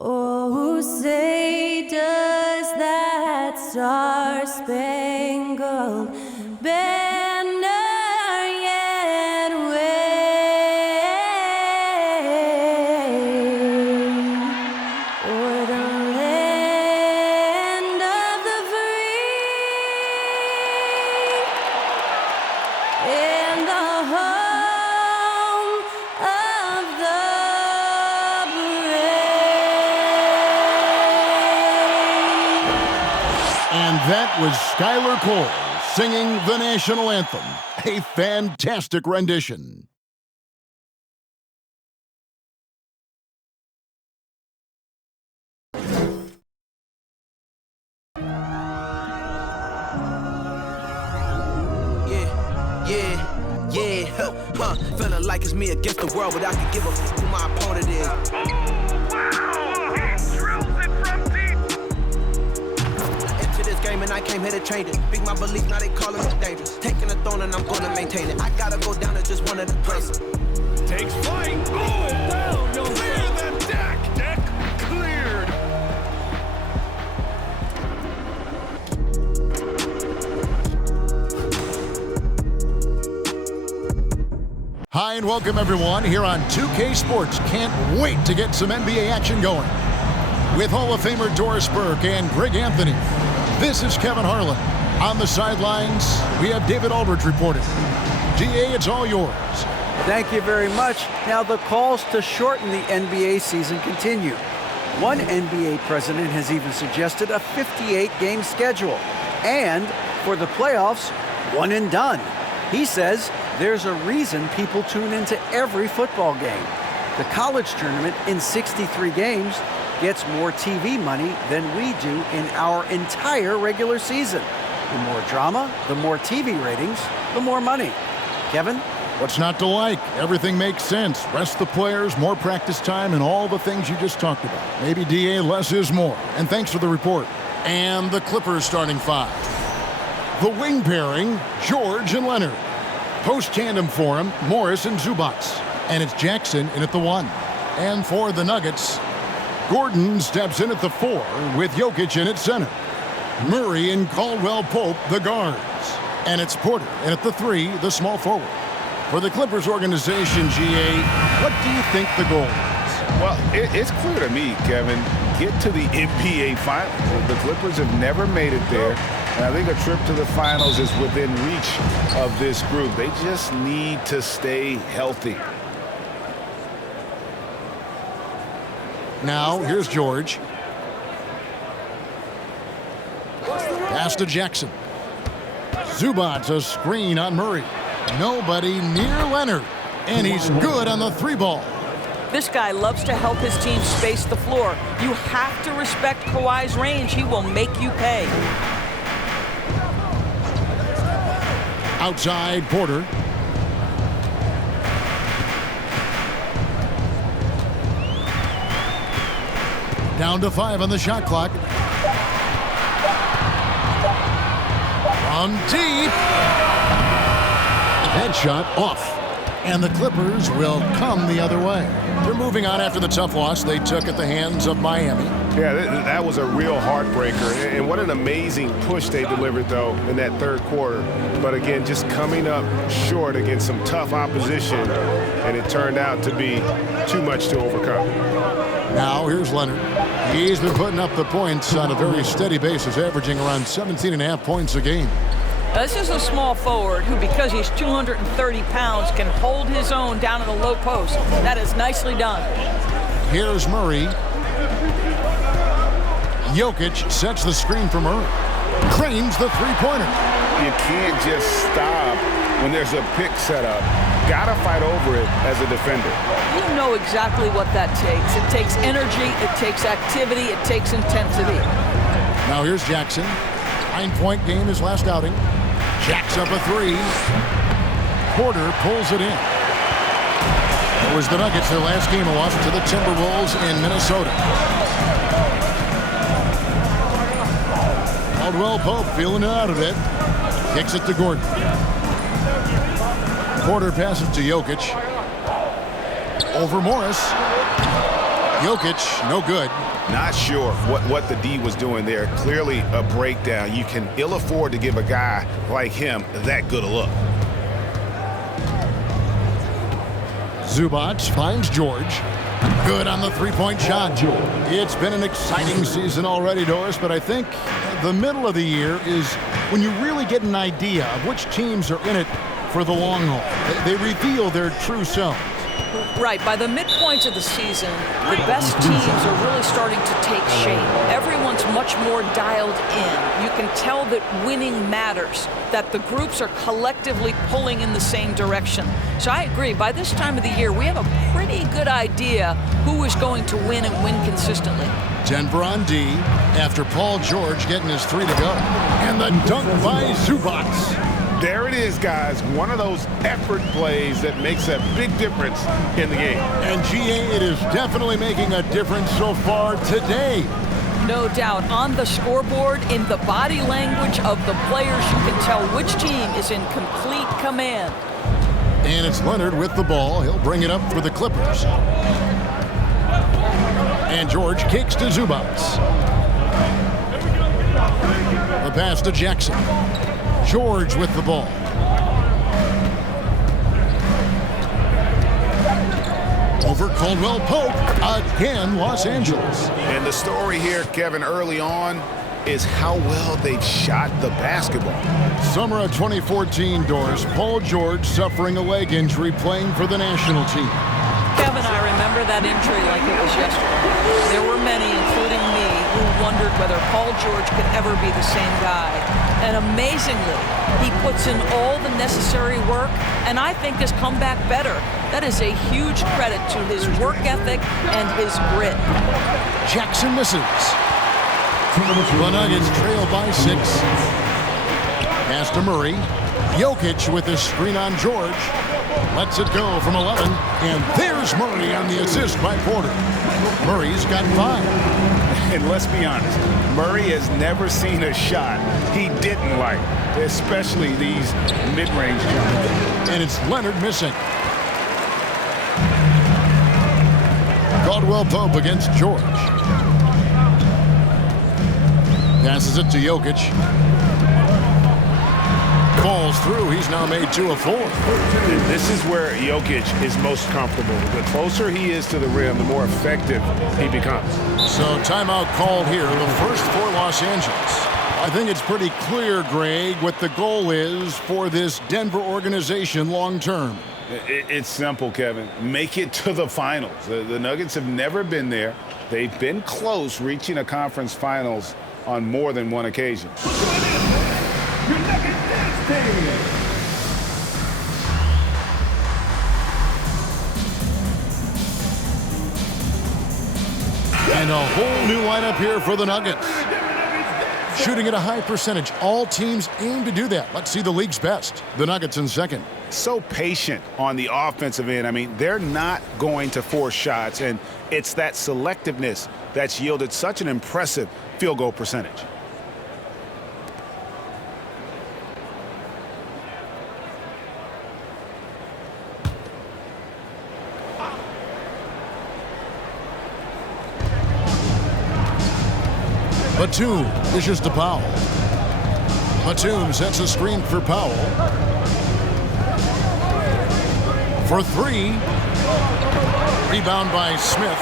Oh, say does that star-spangled banner yet wave o'er the land of the free and the home of the And that was Skylar Cole singing the national anthem. A fantastic rendition. Feeling like it's me against the world, but I can give a f who my opponent is. Into this game and I came here to change it. Big my belief, now they calling me dangerous. Taking the throne and I'm gonna maintain it. I gotta go down as just one of the greatest. Takes flight. Oh, down. You'll clear the deck. Deck cleared. Hi and welcome everyone here on 2K Sports. Can't wait to get some NBA action going. With Hall of Famer Doris Burke and Greg Anthony, this is Kevin Harlan. On the sidelines, we have David Aldridge reporting. GA, it's all yours. Thank you very much. Now the calls to shorten the NBA season continue. One NBA president has even suggested a 58-game schedule. And for the playoffs, one and done. He says there's a reason people tune into every football game. The college tournament in 63 games gets more TV money than we do in our entire regular season. The more drama, the more TV ratings, the more money. Kevin? What's not to like? Everything makes sense. Rest the players, more practice time, and all the things you just talked about. Maybe DA, less is more. And thanks for the report. And the Clippers starting five. The wing pairing, George and Leonard. Post tandem for him, Morris and Zubats. And it's Jackson in at the 1. And for the Nuggets, Gordon steps in at the 4 with Jokic in at center. Murray and Caldwell Pope, the guards. And it's Porter in at the 3, the small forward. For the Clippers organization, GA, what do you think the goal is? Well, it's clear to me, Kevin. Get to the NBA Finals. The Clippers have never made it there. And I think a trip to the finals is within reach of this group. They just need to stay healthy. Now, here's George. Pass to Jackson. Zubats a screen on Murray. Nobody near Leonard. And he's good on the 3 ball. This guy loves to help his team space the floor. You have to respect Kawhi's range. He will make you pay. Outside, Porter. Down to 5 on the shot clock. From deep. Headshot off. And the Clippers will come the other way. They're moving on after the tough loss they took at the hands of Miami. Yeah, that was a real heartbreaker. And what an amazing push they delivered, though, in that third quarter. But again, just coming up short against some tough opposition, and it turned out to be too much to overcome. Now, here's Leonard. He's been putting up the points on a very steady basis, averaging around 17.5 points a game. This is a small forward who, because he's 230 pounds, can hold his own down in the low post. That is nicely done. Here's Murray. Jokic sets the screen for Murray. Cranes the three-pointer. You can't just stop when there's a pick set up. Gotta fight over it as a defender. You know exactly what that takes. It takes energy, it takes activity, it takes intensity. Now here's Jackson. 9-point game his last outing. Jacks up a 3. Porter pulls it in. It was the Nuggets, their last game loss to the Timberwolves in Minnesota. Caldwell Pope feeling it out of it. Kicks it to Gordon. Porter passes to Jokic. Over Morris. Jokic, no good. Not sure what the D was doing there. Clearly a breakdown. You can ill afford to give a guy like him that good a look. Zubac finds George. Good on the three-point shot. It's been an exciting season already, Doris, but I think the middle of the year is when you really get an idea of which teams are in it for the long haul. They reveal their true selves. Right, by the midpoint of the season, the best teams are really starting to take shape. Everyone's much more dialed in. You can tell that winning matters, that the groups are collectively pulling in the same direction. So I agree, by this time of the year, we have a pretty good idea who is going to win and win consistently. Denver on D after Paul George getting his three to go. And the dunk by Zubac. There it is, guys. One of those effort plays that makes a big difference in the game. And GA, it is definitely making a difference so far today. No doubt. On the scoreboard, in the body language of the players, you can tell which team is in complete command. And it's Leonard with the ball. He'll bring it up for the Clippers. And George kicks to Zubac. The pass to Jackson. George with the ball. Over Caldwell Pope. Again, Los Angeles. And the story here, Kevin, early on is how well they've shot the basketball. Summer of 2014, Doris. Paul George suffering a leg injury playing for the national team. Kevin, I remember that injury like it was yesterday. There were many, including me, who wondered whether Paul George could ever be the same guy. And amazingly, he puts in all the necessary work, and I think has come back better. That is a huge credit to his work ethic and his grit. Jackson misses. The Nuggets trail by 6. Pass to Murray. Jokic with his screen on George. Lets it go from 11. And there's Murray on the assist by Porter. Murray's got 5. And let's be honest, Murray has never seen a shot he didn't like, especially these mid-range shots. And it's Leonard missing. Caldwell Pope against George. Passes it to Jokic. Falls through. He's now made 2 of 4. This is where Jokic is most comfortable. The closer he is to the rim, the more effective he becomes. So timeout called here, the first for Los Angeles. I think it's pretty clear, Greg, what the goal is for this Denver organization long term. It's simple, Kevin. Make it to the finals. The Nuggets have never been there. They've been close reaching a conference finals on more than one occasion. And a whole new lineup here for the Nuggets. Shooting at a high percentage. All teams aim to do that. Let's see the league's best. The Nuggets in second. So patient on the offensive end. I mean, they're not going to force shots, and it's that selectiveness that's yielded such an impressive field goal percentage. Batum dishes to Powell. Batum sets a screen for Powell. For 3. Rebound by Smith.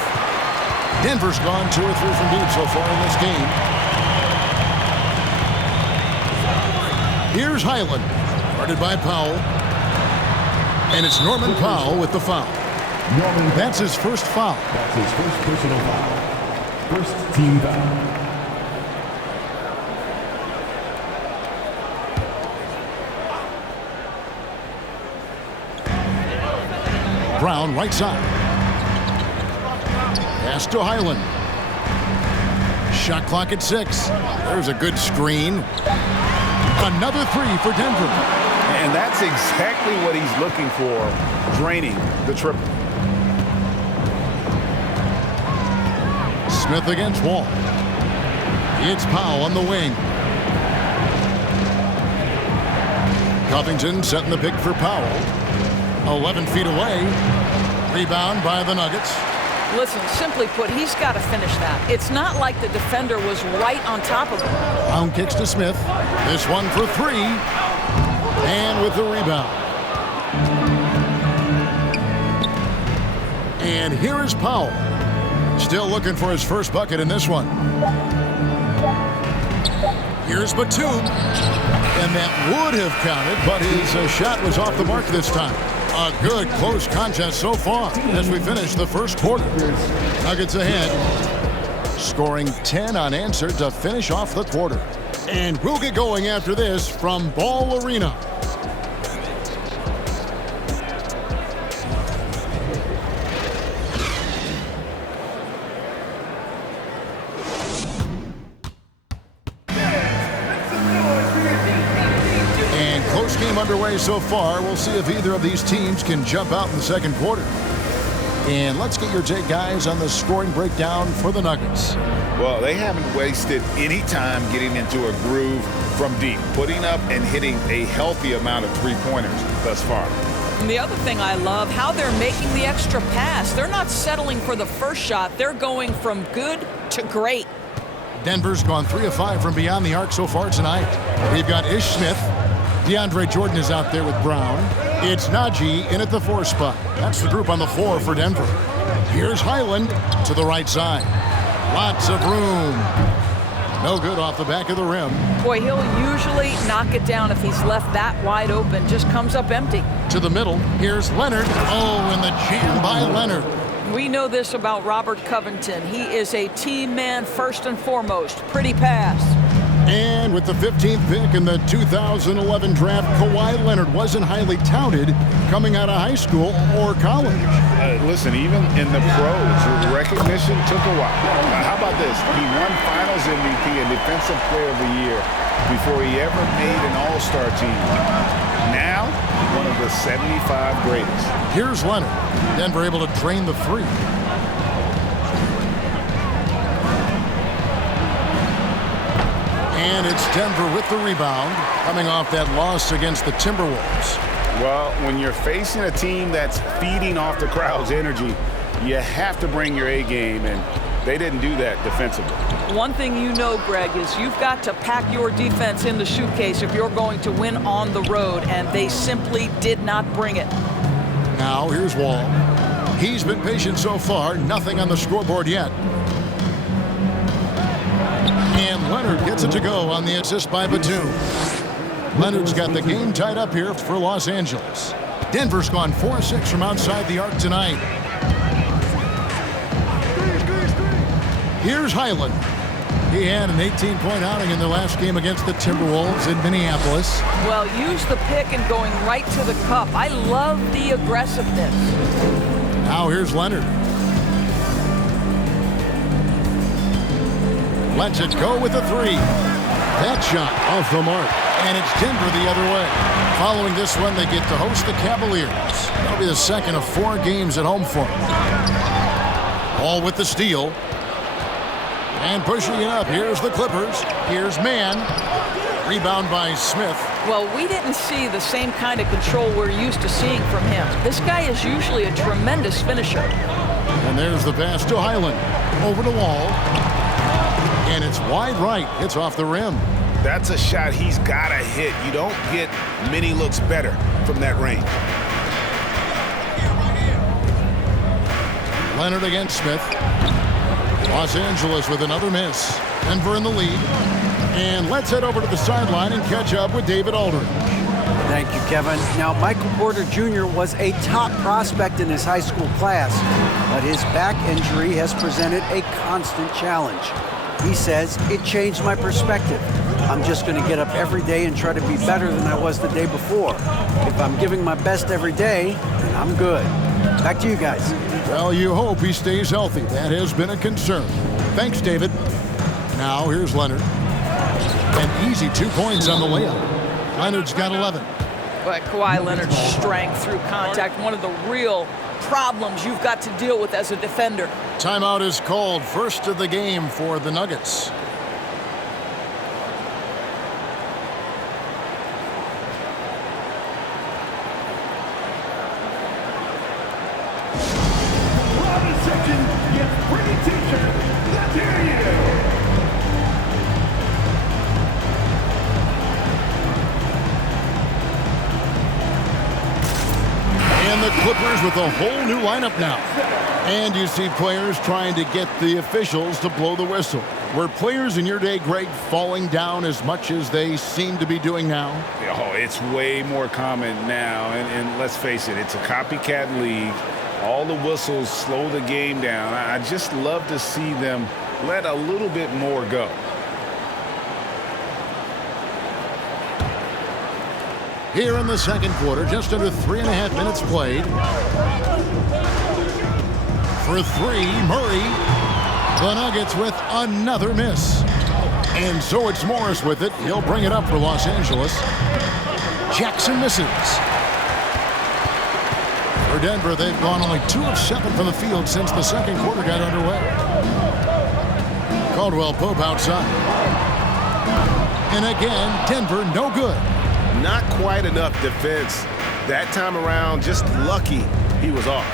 Denver's gone 2 or 3 from deep so far in this game. Here's Highland. Guarded by Powell. And it's Norman Powell with the foul. That's his first foul. That's his first personal foul. First team foul. Brown right side. Pass to Highland. Shot clock at 6. There's a good screen. Another 3 for Denver. And that's exactly what he's looking for, draining the triple. Smith against Wall. It's Powell on the wing. Covington setting the pick for Powell. 11 feet away. Rebound by the Nuggets. Listen, simply put, he's got to finish that. It's not like the defender was right on top of him. Brown kicks to Smith. This one for three. And with the rebound. And here is Powell. Still looking for his first bucket in this one. Here's Batum. And that would have counted, but his shot was off the mark this time. A good close contest so far as we finish the first quarter. Nuggets ahead, scoring 10 unanswered to finish off the quarter. And we'll get going after this from Ball Arena. Underway so far. We'll see if either of these teams can jump out in the second quarter. And let's get your take, guys, on the scoring breakdown for the Nuggets. Well, they haven't wasted any time getting into a groove from deep, putting up and hitting a healthy amount of three-pointers thus far. And the other thing I love, how they're making the extra pass. They're not settling for the first shot. They're going from good to great. Denver's gone 3 of 5 from beyond the arc so far tonight. We've got Ish Smith. DeAndre Jordan is out there with Brown. It's Najee in at the 4 spot. That's the group on the floor for Denver. Here's Highland to the right side. Lots of room. No good off the back of the rim. Boy, he'll usually knock it down if he's left that wide open. Just comes up empty. To the middle. Here's Leonard. Oh, and the jam by Leonard. We know this about Robert Covington. He is a team man first and foremost. Pretty pass. And with the 15th pick in the 2011 draft, Kawhi Leonard wasn't highly touted coming out of high school or college. Listen, even in the pros, recognition took a while. How about this? He won Finals MVP and Defensive Player of the Year before he ever made an All-Star team. Now, one of the 75 greatest. Here's Leonard. Denver able to drain the three. And it's Denver with the rebound, coming off that loss against the Timberwolves. Well, when you're facing a team that's feeding off the crowd's energy, you have to bring your A game, and they didn't do that defensively. One thing you know, Greg, is you've got to pack your defense in the suitcase if you're going to win on the road, and they simply did not bring it. Now here's Wall. He's been patient so far, nothing on the scoreboard yet. And Leonard gets it to go on the assist by Batum. Leonard's got the game tied up here for Los Angeles. Denver's gone 4-6 from outside the arc tonight. Here's Highland. He had an 18-point outing in their last game against the Timberwolves in Minneapolis. Well, use the pick and going right to the cup. I love the aggressiveness. Now here's Leonard. Lets it go with a three. That shot off the mark. And it's Denver the other way. Following this one, they get to host the Cavaliers. That'll be the second of 4 games at home for them. All with the steal. And pushing it up. Here's the Clippers. Here's Mann. Rebound by Smith. Well, we didn't see the same kind of control we're used to seeing from him. This guy is usually a tremendous finisher. And there's the pass to Highland. Over to Wall. And it's wide right. It's off the rim. That's a shot he's got to hit. You don't get many looks better from that range. Leonard against Smith. Los Angeles with another miss. Denver in the lead. And let's head over to the sideline and catch up with David Aldridge. Thank you, Kevin. Now, Michael Porter Jr. was a top prospect in his high school class, but his back injury has presented a constant challenge. He says, it changed my perspective. I'm just going to get up every day and try to be better than I was the day before. If I'm giving my best every day, then I'm good. Back to you guys. Well, you hope he stays healthy. That has been a concern. Thanks, David. Now, here's Leonard. An easy 2 points on the layup. Leonard's got 11. But Kawhi Leonard's strength through contact, one of the real problems you've got to deal with as a defender. Timeout is called. First of the game for the Nuggets. Section with a whole new lineup now. And you see players trying to get the officials to blow the whistle. Were players in your day, Greg, falling down as much as they seem to be doing now? Oh, it's way more common now. And let's face it, it's a copycat league. All the whistles slow the game down. I just love to see them let a little bit more go. Here in the second quarter, just under 3.5 minutes played. For three, Murray. The Nuggets with another miss. And so it's Morris with it. He'll bring it up for Los Angeles. Jackson misses. For Denver, they've gone only 2 of 7 from the field since the second quarter got underway. Caldwell Pope outside. And again, Denver no good. Not quite enough defense that time around. Just lucky he was off.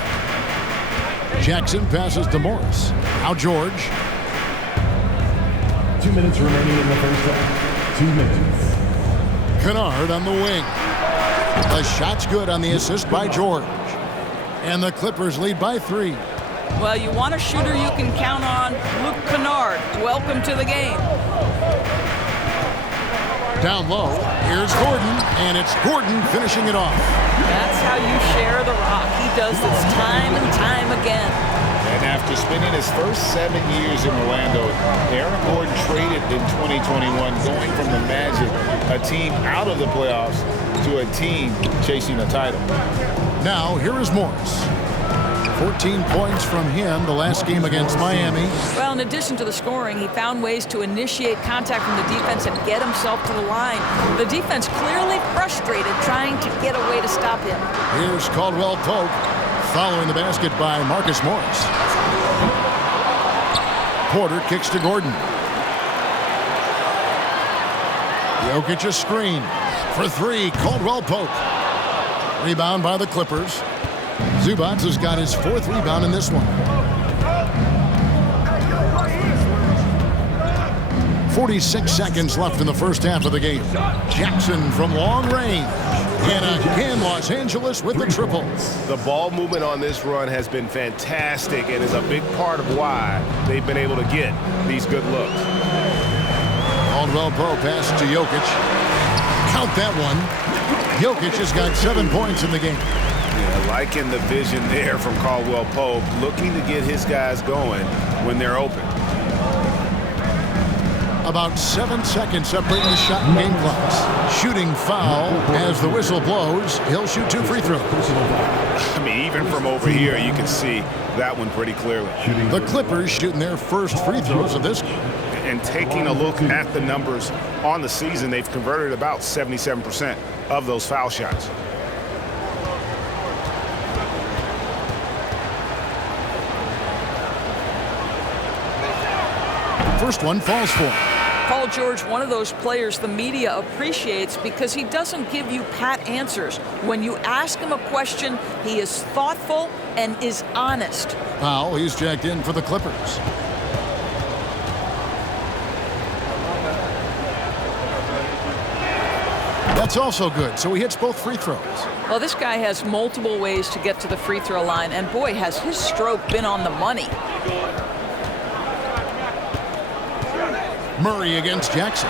Jackson passes to Morris. Now George. 2 minutes remaining in the first half. 2 minutes. Kennard on the wing. The shot's good on the assist by George. And the Clippers lead by 3. Well, you want a shooter you can count on. Luke Kennard, welcome to the game. Down low, here's Gordon, and it's Gordon finishing it off. That's how you share the rock. He does this time and time again. And after spending his first 7 years in Orlando, Aaron Gordon traded in 2021, going from the Magic, a team out of the playoffs, to a team chasing a title. Now, here is Morris. 14 points from him the last game against Miami. Well, in addition to the scoring, he found ways to initiate contact from the defense and get himself to the line. The defense clearly frustrated trying to get a way to stop him. Here's Caldwell Pope following the basket by Marcus Morris. Porter kicks to Gordon. Jokic a screen. For 3, Caldwell Pope. Rebound by the Clippers. Zubac has got his 4th rebound in this one. 46 seconds left in the first half of the game. Jackson from long range. And again, Los Angeles with the triple. The ball movement on this run has been fantastic and is a big part of why they've been able to get these good looks. Caldwell Pope pass to Jokic. Count that one. Jokic has got 7 points in the game. Yeah, liking the vision there from Caldwell Pope, looking to get his guys going when they're open. About 7 seconds separating the shot and game clocks. Shooting foul as the whistle blows. He'll shoot 2 free throws. I mean, even from over here, you can see that one pretty clearly. The Clippers shooting their first free throws of this game. And taking a look at the numbers on the season, they've converted about 77% of those foul shots. First one falls for him. Paul George, one of those players the media appreciates because he doesn't give you pat answers. When you ask him a question, he is thoughtful and is honest. Powell, he's checked in for the Clippers. That's also good, so he hits both free throws. Well, this guy has multiple ways to get to the free throw line, and boy, has his stroke been on the money. Murray against Jackson.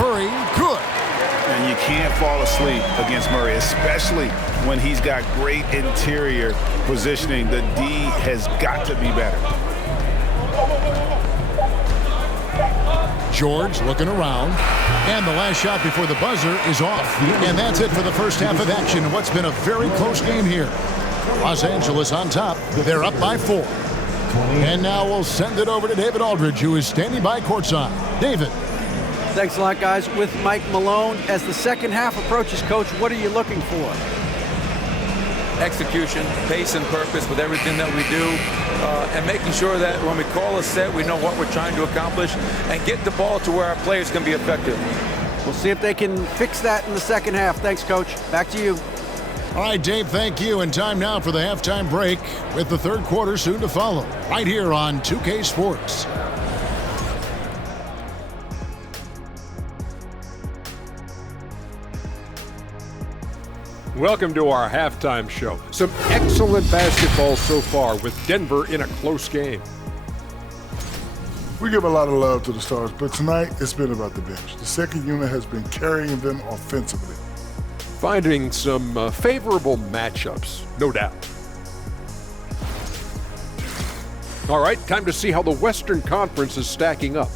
Murray, good. And you can't fall asleep against Murray, especially when he's got great interior positioning. The D has got to be better. George looking around. And the last shot before the buzzer is off. And that's it for the first half of action in what's been a very close game here. Los Angeles on top. They're up by 4. And now we'll send it over to David Aldridge, who is standing by courtside. David. Thanks a lot, guys. With Mike Malone, as the second half approaches, Coach, what are you looking for? Execution, pace and purpose with everything that we do, and making sure that when we call a set, we know what we're trying to accomplish and get the ball to where our players can be effective. We'll see if they can fix that in the second half. Thanks, Coach. Back to you. All right, Dave, thank you. And time now for the halftime break with the third quarter soon to follow right here on 2K Sports. Welcome to our halftime show. Some excellent basketball so far with Denver in a close game. We give a lot of love to the Stars, but tonight it's been about the bench. The second unit has been carrying them offensively. Finding some favorable matchups, no doubt. All right, time to see how the Western Conference is stacking up.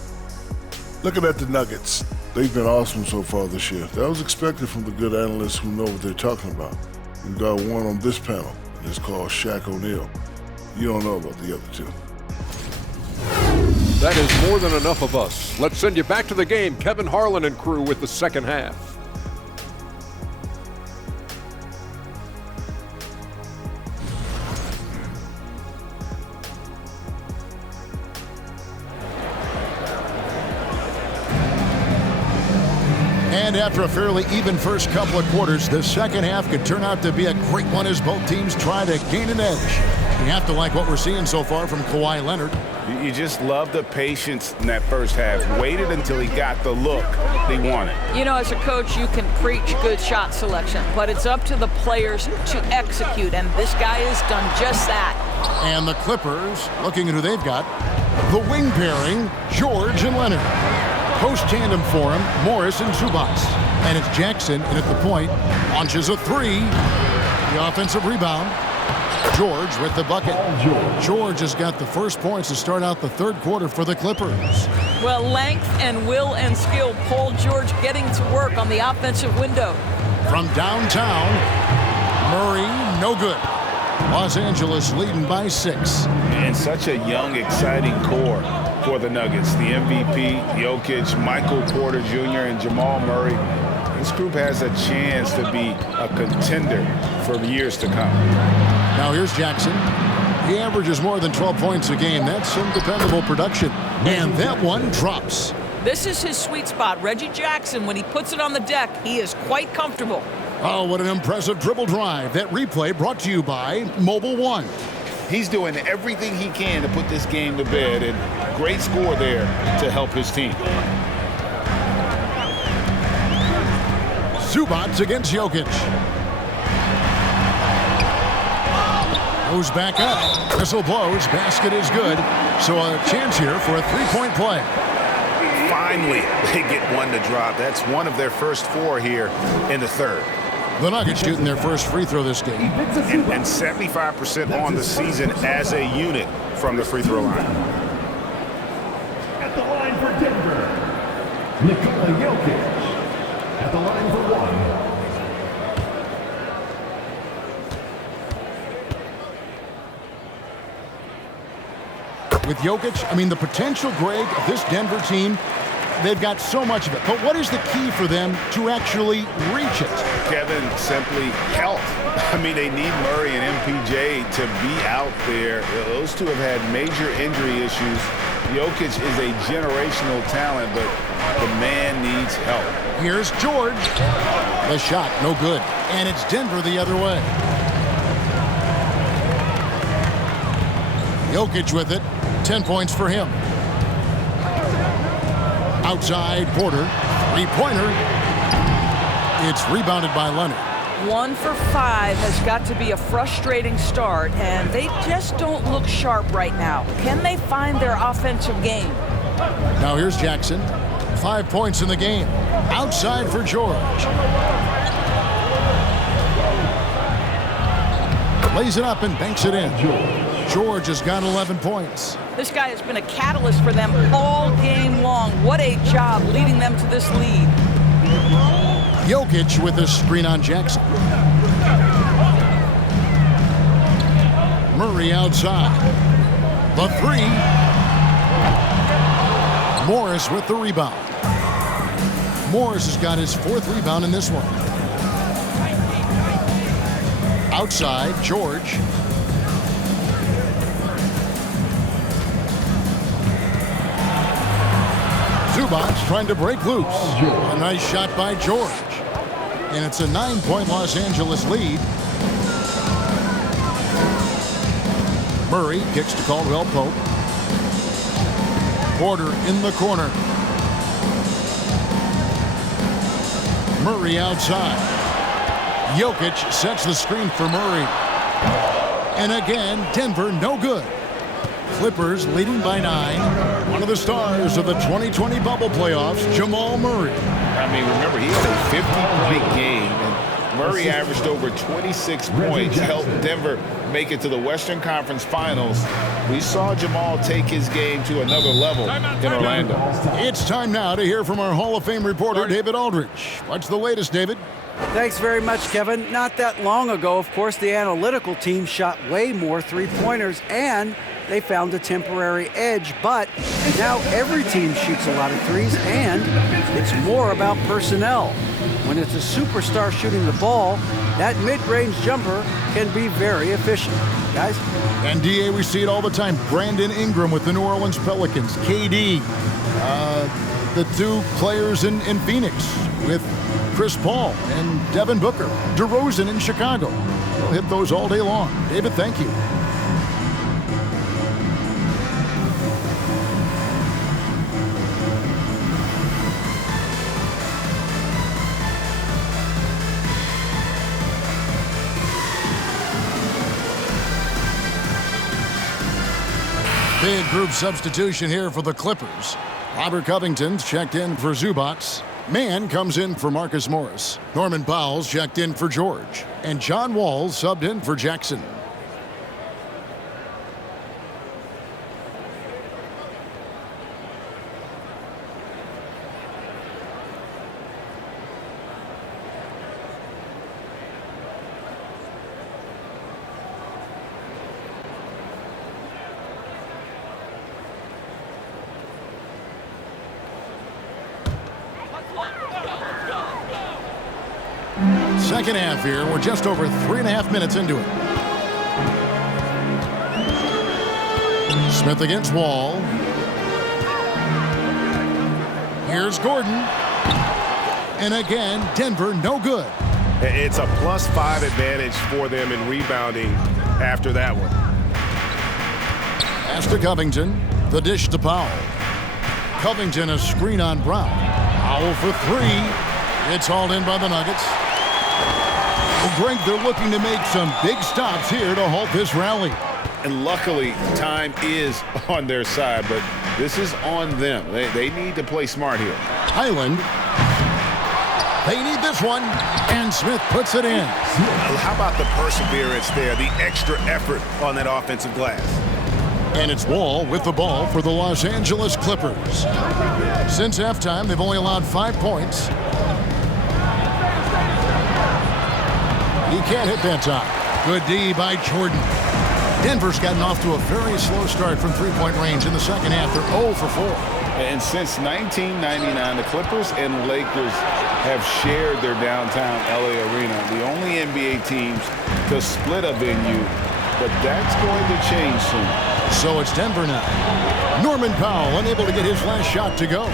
Looking at the Nuggets, they've been awesome so far this year. That was expected from the good analysts who know what they're talking about. We've got one on this panel, and it's called Shaq O'Neal. You don't know about the other two. That is more than enough of us. Let's send you back to the game. Kevin Harlan and crew with the second half. And after a fairly even first couple of quarters, the second half could turn out to be a great one as both teams try to gain an edge. You have to like what we're seeing so far from Kawhi Leonard. You just love the patience in that first half. Waited until he got the look they wanted. You know, as a coach, you can preach good shot selection, but it's up to the players to execute, and this guy has done just that. And the Clippers, looking at who they've got, the wing pairing, George and Leonard. Post tandem for him, Morris and Zubac. And it's Jackson, and at the point, launches a three. The offensive rebound. George with the bucket. George has got the first points to start out the third quarter for the Clippers. Well, length and will and skill pull George getting to work on the offensive window. From downtown, Murray, no good. Los Angeles leading by 6. And such a young, exciting core for the Nuggets. The MVP, Jokic, Michael Porter Jr., and Jamal Murray. This group has a chance to be a contender for years to come. Now here's Jackson. He averages more than 12 points a game. That's some dependable production. And that one drops. This is his sweet spot. Reggie Jackson, when he puts it on the deck, he is quite comfortable. Oh, what an impressive dribble drive. That replay brought to you by Mobile One. He's doing everything he can to put this game to bed, and great score there to help his team. Zubac against Jokic. Goes back up. Whistle blows. Basket is good. So a chance here for a three-point play. Finally, they get one to drop. That's one of their first 4 here in the third. The Nuggets shooting their first free throw this game. And 75% on the season as a unit from the free throw line. At the line for Denver, Nikola Jokic. At the line for 1. With Jokic, I mean, the potential, Greg, of this Denver team, they've got so much of it. But what is the key for them to actually reach it? Kevin, simply health. I mean, they need Murray and MPJ to be out there. Those two have had major injury issues. Jokic is a generational talent, but the man needs help. Here's George. The shot, no good. And it's Denver the other way. Jokic with it. 10 points for him. Outside, Porter. Three-pointer. It's rebounded by Leonard. 1 for 5 has got to be a frustrating start, and they just don't look sharp right now. Can they find their offensive game? Now here's Jackson. 5 points in the game. Outside for George. Lays it up and banks it in. George has got 11 points. This guy has been a catalyst for them all game long. What a job leading them to this lead. Jokic with a screen on Jackson. Murray outside. The three. Morris with the rebound. Morris has got his 4th rebound in this one. Outside, George. Zubac trying to break loose. A nice shot by George. And it's a 9-point Los Angeles lead. Murray kicks to Caldwell Pope. Porter in the corner. Murray outside. Jokic sets the screen for Murray. And again, Denver no good. Clippers leading by 9. One of the stars of the 2020 bubble playoffs, Jamal Murray. I mean, remember, he had a 50-point game, and Murray averaged over 26 points, helped Denver make it to the Western Conference Finals. We saw Jamal take his game to another level in Orlando. It's time now to hear from our Hall of Fame reporter, David Aldrich. What's the latest, David? Thanks very much, Kevin. Not that long ago, of course, the analytical team shot way more three-pointers, and they found a temporary edge. But now every team shoots a lot of threes, and it's more about personnel. When it's a superstar shooting the ball, that mid-range jumper can be very efficient. Guys? And DA, we see it all the time. Brandon Ingram with the New Orleans Pelicans. KD, the two players in Phoenix with Chris Paul and Devin Booker. DeRozan in Chicago. We'll hit those all day long. David, thank you. Big group substitution here for the Clippers. Robert Covington's checked in for Zubac. Mann comes in for Marcus Morris. Norman Powell's checked in for George. And John Wall subbed in for Jackson. Second half here. We're just over 3.5 minutes into it. Smith against Wall. Here's Gordon. And again, Denver no good. It's a +5 advantage for them in rebounding after that one. Pass to Covington. The dish to Powell. Covington a screen on Brown. Powell for 3. It's hauled in by the Nuggets. Well, Greg, they're looking to make some big stops here to halt this rally. And luckily, time is on their side, but this is on them. They need to play smart here. Highland. They need this one. And Smith puts it in. How about the perseverance there, the extra effort on that offensive glass? And it's Wall with the ball for the Los Angeles Clippers. Since halftime, they've only allowed 5 points. He can't hit that time. Good D by Jordan. Denver's gotten off to a very slow start from three-point range in the second half. They're 0 for 4. And since 1999, the Clippers and Lakers have shared their downtown LA arena, the only NBA teams to split a venue, but that's going to change soon. So it's Denver now. Norman Powell unable to get his last shot to go.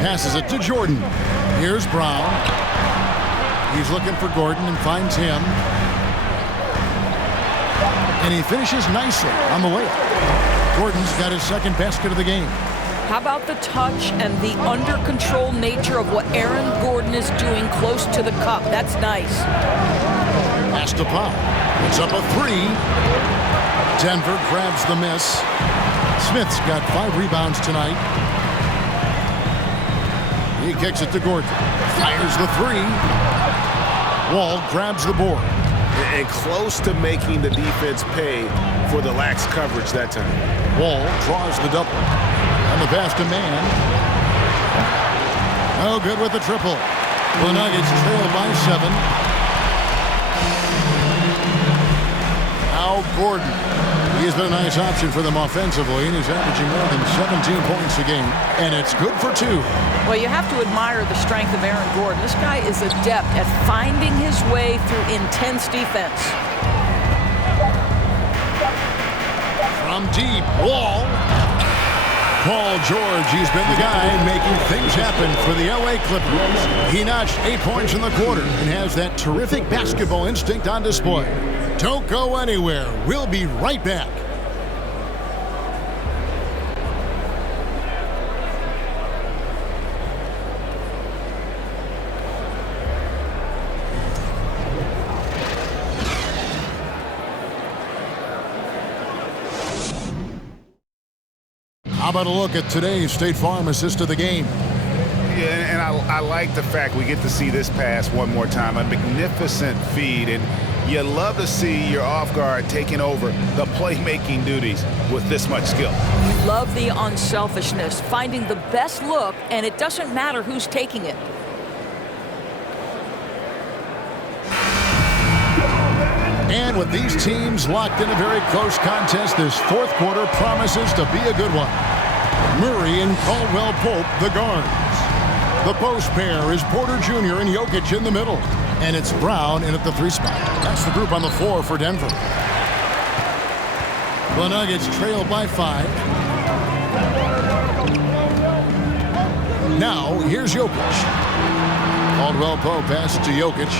Passes it to Jordan. Here's Brown. He's looking for Gordon and finds him. And he finishes nicely on the layup. Gordon's got his second basket of the game. How about the touch and the under-control nature of what Aaron Gordon is doing close to the cup? That's nice. Pass to Powell. It's up a 3. Denver grabs the miss. Smith's got 5 rebounds tonight. He kicks it to Gordon. Fires the 3. Wall grabs the board. And close to making the defense pay for the lax coverage that time. Wall draws the double. And the pass to Mann. No good with the triple. The Nuggets trail by 7. Now Gordon. He's been a nice option for them offensively, and he's averaging more than 17 points a game. And it's good for 2. Well, you have to admire the strength of Aaron Gordon. This guy is adept at finding his way through intense defense. From deep, Wall. Paul George, he's been the guy making things happen for the LA Clippers. He notched 8 points in the quarter and has that terrific basketball instinct on display. Don't go anywhere. We'll be right back. How about a look at today's State Farm assist of the game? Yeah, and I like the fact we get to see this pass one more time. A magnificent feed, and you love to see your off guard taking over the playmaking duties with this much skill. You love the unselfishness, finding the best look, and it doesn't matter who's taking it. And with these teams locked in a very close contest, this fourth quarter promises to be a good one. Murray and Caldwell Pope, the guards. The post pair is Porter Jr. and Jokic in the middle. And it's Brown in at the 3 spot. That's the group on the floor for Denver. The Nuggets trail by 5. Now, here's Jokic. Caldwell Pope passes to Jokic.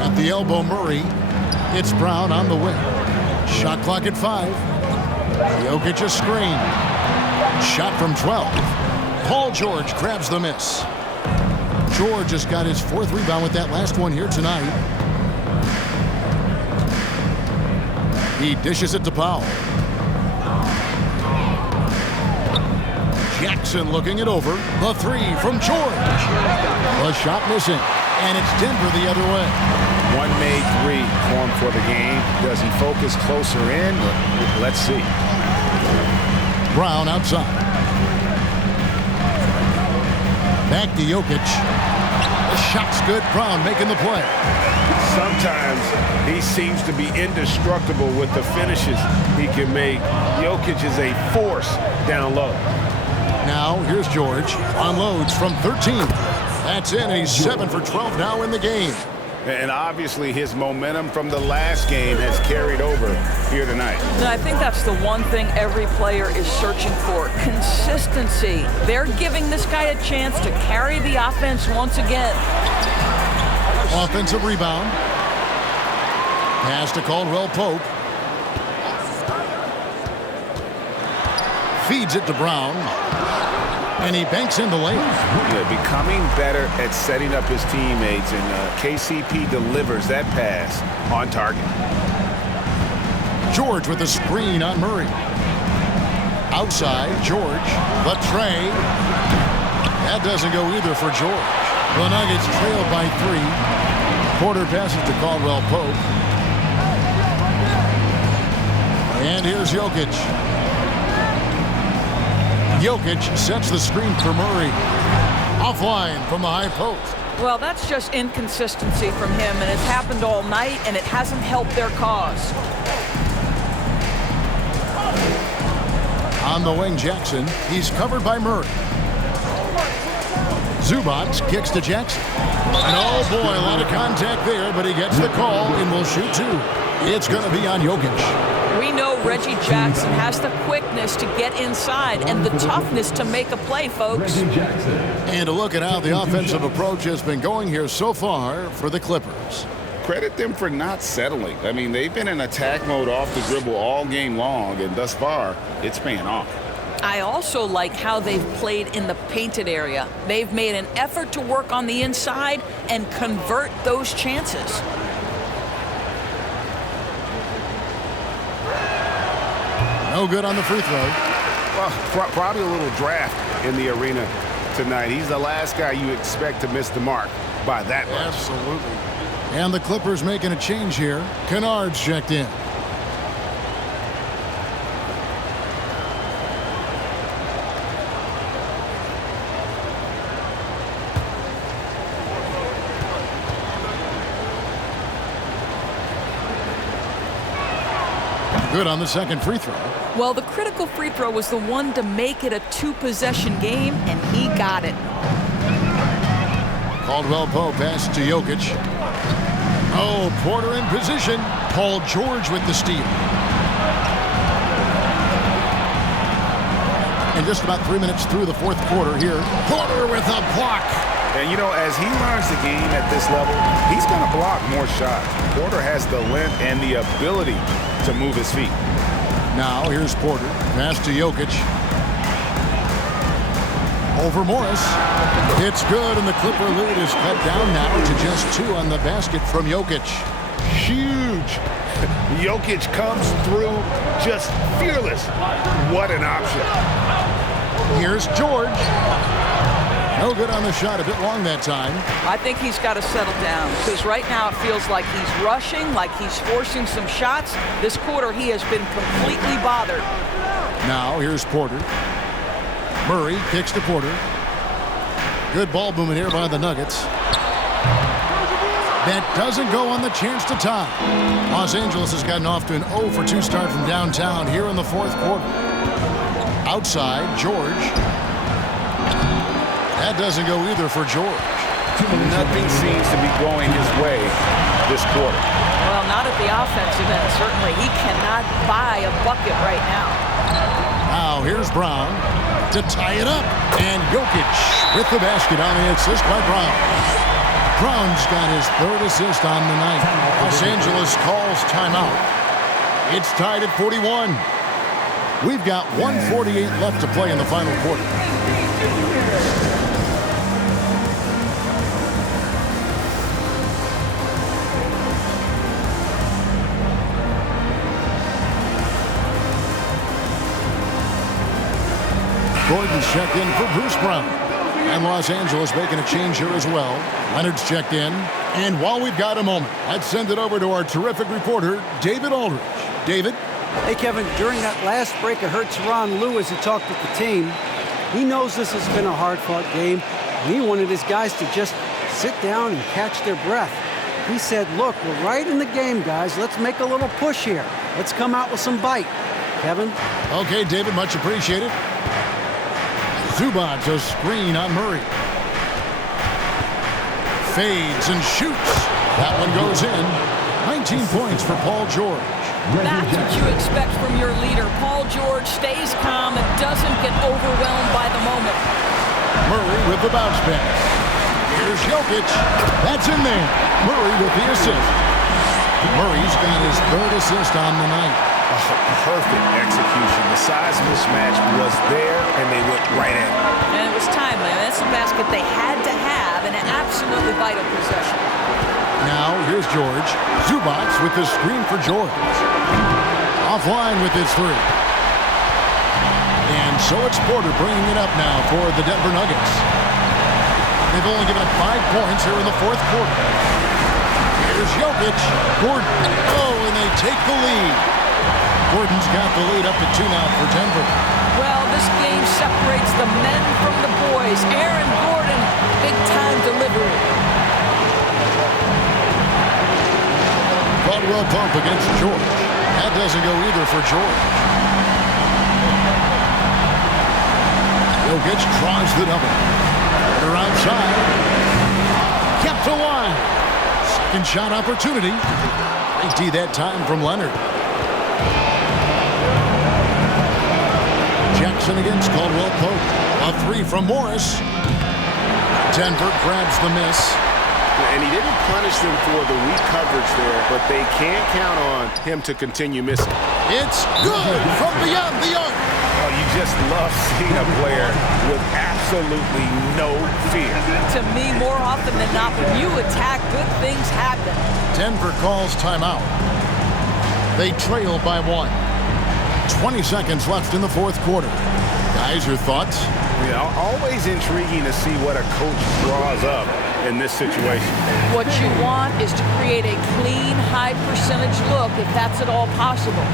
At the elbow, Murray. It's Brown on the wing. Shot clock at 5. Jokic a screen. Shot from 12. Paul George grabs the miss. George has got his 4th rebound with that last one here tonight. He dishes it to Powell. Jackson looking it over. The 3 from George. The shot missing. And it's Denver the other way. One made 3 formed for the game. Does he focus closer in? Let's see. Brown outside. Back to Jokic. The shot's good. Brown making the play. Sometimes he seems to be indestructible with the finishes he can make. Jokic is a force down low. Now, here's George. Unloads from 13. That's in, and he's 7 for 12 now in the game. And obviously his momentum from the last game has carried over here tonight. And I think that's the one thing every player is searching for, consistency. They're giving this guy a chance to carry the offense once again. Offensive rebound. Pass to Caldwell Pope. Feeds it to Brown. And he banks in the lane. Yeah, becoming better at setting up his teammates, and KCP delivers that pass on target. George with a screen on Murray. Outside, George. The tray. That doesn't go either for George. The Nuggets trail by 3. Porter passes to Caldwell Pope. And here's Jokic. Jokic sets the screen for Murray. Offline from the high post. Well, that's just inconsistency from him, and it's happened all night, and it hasn't helped their cause. On the wing, Jackson. He's covered by Murray. Zubac kicks to Jackson. And oh boy, a lot of contact there, but he gets the call and will shoot 2. It's going to be on Jokic. We know Reggie Jackson has the quickness to get inside and the toughness to make a play, folks. And a look at how the offensive approach has been going here so far for the Clippers. Credit them for not settling. I mean, they've been in attack mode off the dribble all game long, and thus far, it's paying off. I also like how they've played in the painted area. They've made an effort to work on the inside and convert those chances. No good on the free throw. Well, probably a little draft in the arena tonight. He's the last guy you expect to miss the mark by that much. Absolutely. And the Clippers making a change here. Kennard's checked in. Good on the second free throw. Well, the critical free throw was the one to make it a 2-possession game, and he got it. Caldwell Pope passes to Jokic. Oh, Porter in position. Paul George with the steal. And just about 3 minutes through the fourth quarter here. Porter with a block. And, you know, as he learns the game at this level, he's going to block more shots. Porter has the length and the ability to move his feet. Now, here's Porter. Pass to Jokic. Over Morris. It's good, and the Clipper lead is cut down now to just 2 on the basket from Jokic. Huge Jokic comes through just fearless. What an option. Here's George. No good on the shot, a bit long that time. I think he's got to settle down because right now it feels like he's rushing, like he's forcing some shots. This quarter he has been completely bothered. Now here's Porter. Murray kicks to Porter. Good ball movement here by the Nuggets. That doesn't go on the chance to tie. Los Angeles has gotten off to an 0 for 2 start from downtown here in the fourth quarter. Outside, George. That doesn't go either for George. Nothing seems to be going his way this quarter. Well, not at the offensive end, certainly. He cannot buy a bucket right now. Now here's Brown to tie it up. And Jokic with the basket on the assist by Brown. Brown's got his 3rd assist on the night. Los Angeles calls timeout. It's tied at 41. We've got 1:48 left to play in the final quarter. Gordon's checked in for Bruce Brown. And Los Angeles making a change here as well. Leonard's checked in. And while we've got a moment, let's send it over to our terrific reporter, David Aldridge. David? Hey, Kevin, during that last break, I heard Tyronn Lue as he talked with the team. He knows this has been a hard-fought game. And he wanted his guys to just sit down and catch their breath. He said, look, we're right in the game, guys. Let's make a little push here. Let's come out with some bite. Kevin? Okay, David, much appreciated. Zubac, a screen on Murray. Fades and shoots. That one goes in. 19 points for Paul George. That's what you expect from your leader. Paul George stays calm and doesn't get overwhelmed by the moment. Murray with the bounce pass. Here's Jokic. That's in there. Murray with the assist. Murray's got his 3rd assist on the night. Perfect execution. The size mismatch was there, and they went right at it. And it was timely. That's a basket they had to have in an absolutely vital possession. Now, here's George. Zubac with the screen for George. Offline with his 3. And so it's Porter bringing it up now for the Denver Nuggets. They've only given up 5 points here in the fourth quarter. Here's Jokic. Gordon. Oh, and they take the lead. Gordon's got the lead up to 2 now for Denver. Well, this game separates the men from the boys. Aaron Gordon, big-time delivery. Caldwell Pope against George. That doesn't go either for George. Jokic draws the double. They're outside. Kept alive. Second shot opportunity. Great D that time from Leonard. Jackson against Caldwell Pope. A 3 from Morris. Denver grabs the miss. And he didn't punish them for the weak coverage there, but they can't count on him to continue missing. It's good from beyond the arc. Oh, you just love seeing a player with absolutely no fear. To me, more often than not, when you attack, good things happen. Denver calls timeout. They trail by 1. 20 seconds left in the fourth quarter. Guys, your thoughts? Yeah, always intriguing to see what a coach draws up in this situation. What you want is to create a clean, high-percentage look, if that's at all possible.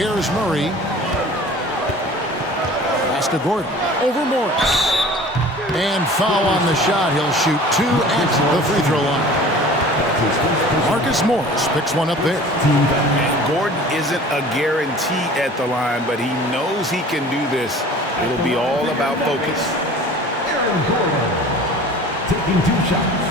Here's Murray. Pass to Gordon. Over Morris. And foul on the shot. He'll shoot 2 at the free throw line. Marcus Morris picks one up there. And Gordon isn't a guarantee at the line, but he knows he can do this. It'll be all about focus. Aaron Gordon taking 2 shots.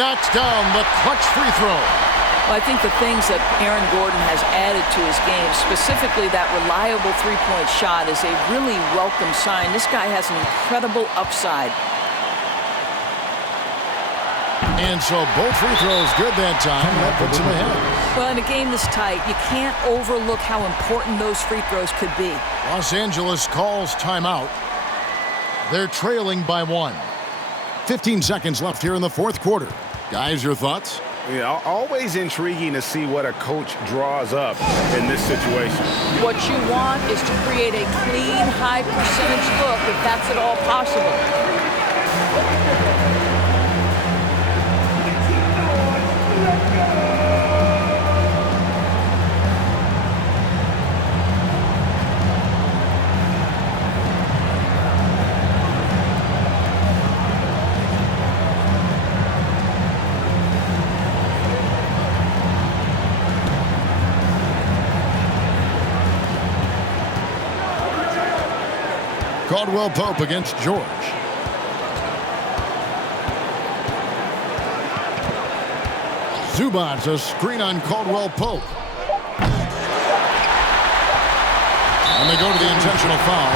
knocks down the clutch free throw. Well, I think the things that Aaron Gordon has added to his game, specifically that reliable three-point shot, is a really welcome sign. This guy has an incredible upside. And so both free throws good that time. That puts him ahead. Well, in a game this tight, you can't overlook how important those free throws could be. Los Angeles calls timeout. They're trailing by 1. 15 seconds left here in the fourth quarter. Guys, your thoughts? Yeah, always intriguing to see what a coach draws up in this situation. What you want is to create a clean, high-percentage look, if that's at all possible. Caldwell Pope against George. Zubac's a screen on Caldwell Pope. And they go to the intentional foul.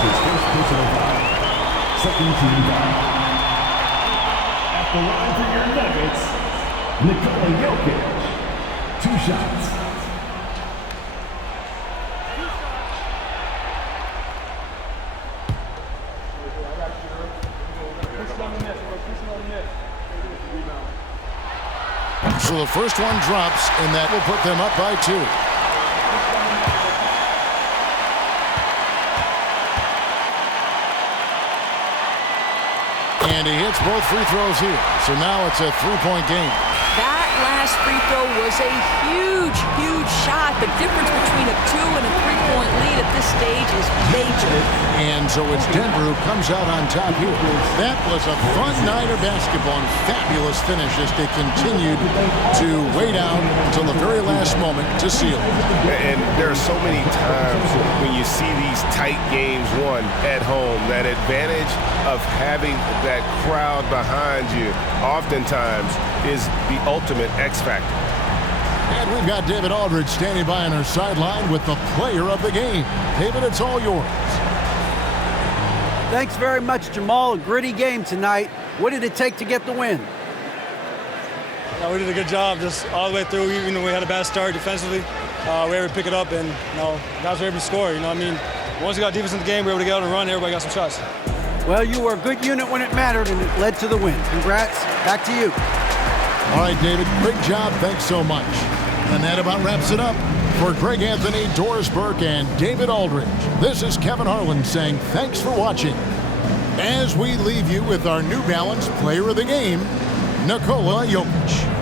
His first personal foul. Second team foul. At the line for your Nuggets, Nikola Jokic. 2 shots. So the first one drops, and that will put them up by 2. And he hits both free throws here. So now it's a 3-point game. That last free throw was a huge, huge shot. The difference between a 2 and a 3-point lead at this stage is major. And so it's Denver who comes out on top here. That was a fun night of basketball and fabulous finish as they continued to wait out until the very last moment to seal it. And there are so many times when you see these tight games won at home, that advantage of having that crowd behind you oftentimes is the ultimate X factor. And we've got David Aldridge standing by on our sideline with the player of the game. David, it's all yours. Thanks very much, Jamal. A gritty game tonight. What did it take to get the win? We did a good job just all the way through. Even though we had a bad start defensively, we were able to pick it up, and guys were able to score. Once we got defense in the game, we were able to get out and run. Everybody got some shots. Well, you were a good unit when it mattered, and it led to the win. Congrats. Back to you. All right, David, great job. Thanks so much. And that about wraps it up. For Greg Anthony, Doris Burke, and David Aldridge, this is Kevin Harlan saying thanks for watching. As we leave you with our New Balance Player of the Game, Nikola Jokic.